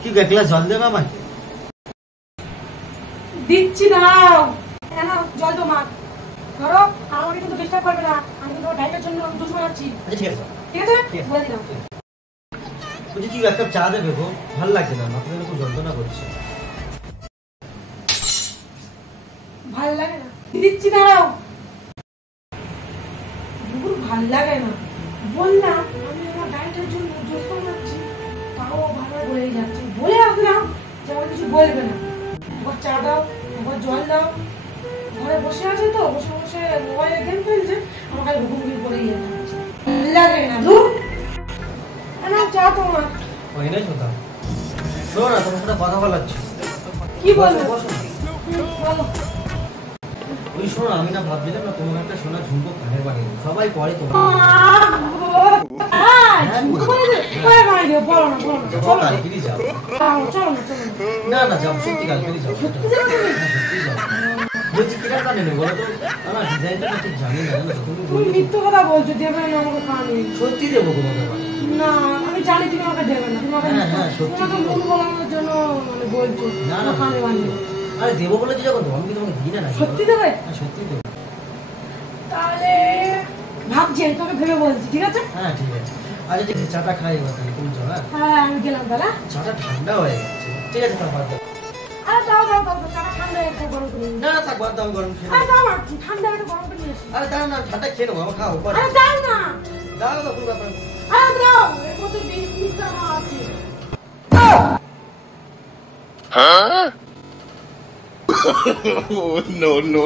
কি এক গ্লাস জল দেবে আমাকে? দিচ্ছি দাও। কেন জল তো মা ধরো, আমাকে কিন্তু ডিস্টার্ব করবে না, আমি কিন্তু ডাইটের জন্য জুস বানাচ্ছি। আচ্ছা ঠিক আছে ঠিক আছে, বলে দিলাম। বলছি কি এক কাপ চা দেবে গো? ভালো লাগছে না, মাথাটা খুব যন্ত্রণা করছে। ভাল লাগে না, দিচ্ছি দাঁড়াও। ভাল লাগে না বললাম, আমি আমার ডাইটের জন্য জুস বানাচ্ছি, তাও ভালো বলেই যাচ্ছে। বলে আসলাম যে আমার কিছু বলবে না, একবার চা দাও, একবার জল দাও। ঘরে বসে আছে তো, বসে বসে মোবাইলে গেম খেলছে, আমার খালি হুকুম করেই যাচ্ছে। ভাল লাগে না ধুর। না চা তোমার ওই নাই শোনা, শোনো না, তোমার সাথে কথা বলার ছিল। কি বলবো? বসো না। বলো। ওই শোনো, আমি না ভাবছিলাম না তোমার একটা সোনা ঝুমকো কানের বানিয়ে দেবো, সবাই পরে তোমার। চলো কালকেরই যাও। না না যাও, সত্যি কালকেরই যাও। সত্যি যাও। বলছি কিনা কানে নেই বলো তো? আমার ডিজাইনটা না ঠিক জানি না, জানো তো? তুমি তুমি মিথ্যে কথা বলছো, দেবে না আমাকে কানে। সত্যি দেবো তোমাকে। না আমি জানি তুমি আমাকে দেবে না, তোমাকে সত্যি মন বলানোর জন্য মানে বলছো না না কানে বানিয়ে। আরে দেবো বলেছি যখন, আমি কি তোমাকে দিই না? সত্যি দেবে? হ্যাঁ সত্যি দেবো। তাহলে ভাবছি, আমি তোকে ভেবে বলছি, ঠিক আছে? হ্যাঁ ঠিক আছে। আচ্ছা ঠিক আছে, চাটা খাই এবার তাহলে, তুমি চলো। হ্যাঁ আমি গেলাম তাহলে। চাটা ঠান্ডা হয়ে গেছে। ঠিক আছে তার বাদ দাও। আরে দাও দাও দাও, চাটা ঠান্ডা একটু গরম করে নিয়ে। না না থাক, বাদ দাও, আমি গরম খেয়ে আরে নেবো। দাও না, ঠান্ডা একটু গরম করে নিয়ে এসো। আরে দাও না, ঠান্ডা খেয়ে নেবো, আমার খাও পরে। আরে দাও না। দাও দাও, কোনো ব্যাপার না। আরে দাও, এর মধ্যে বিস্কুট আছে। Oh no no